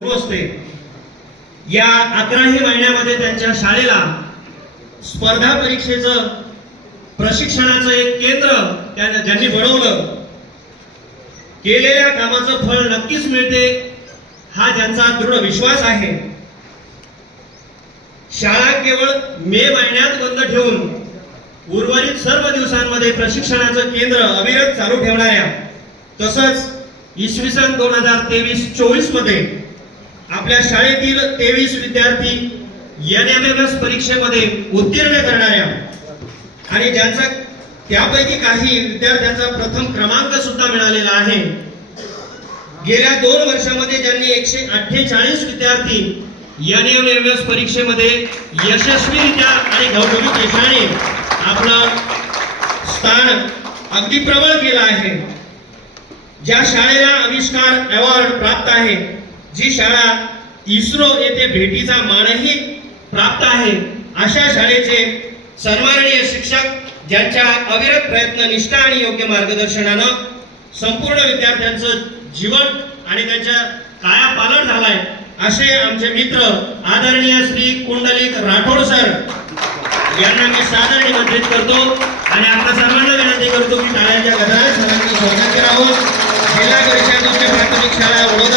असते। या 11ही महिन्यामध्ये त्यांच्या शाळेला स्पर्धा परीक्षेचं प्रशिक्षणाचं एक केंद्र ज्यांनी बनवलं, केलेल्या कामाचं फळ नक्कीच मिळते हा ज्यांचा दृढ विश्वास आहे। शाळा केवळ मे महिन्यात बंद ठेवून उर्वरित सर्व दिवसांमध्ये प्रशिक्षणाचं केंद्र अविरत चालू ठेवणाऱ्या, तसंच इसवी सन 2023-24 मध्ये आपल्या शाळेतील 23 विद्यार्थी NMMS परीक्षेमध्ये उत्तीर्ण करणाऱ्या आणि ज्यांचा त्यापैकी काही विद्यार्थ्यांचा प्रथम क्रमांक सुद्धा मिळालेला आहे। गेल्या 2 वर्षांमध्ये ज्यांनी 148 विद्यार्थी NMMS परीक्षेमध्ये यशस्वीरित्या आणि घवघवीत यशाने आपलं स्थान अगदी प्रबळ केलं आहे। ज्या शाळेला आविष्कार अवॉर्ड प्राप्त आहे, जी शाळा इस्रो येथे भेटीचा मानही प्राप्त आहे, अशा शाळेचे सन्माननीय शिक्षक ज्यांच्या अविरत प्रयत्न, निष्ठा आणि योग्य मार्गदर्शनानं संपूर्ण विद्यार्थ्यांचं जीवन आणि त्यांच्या कायापालट झालाय, असे आमचे मित्र आदरणीय श्री कुंडलिक राठोड सर यांना मी सादर निमंत्रित करतो आणि आपल्या सर्वांना विनंती करतो की टाळ्यांच्या गजरात सरांचं स्वागत करावं। जिल्हा परिषद उच्च प्राथमिक शाळा वडोदरा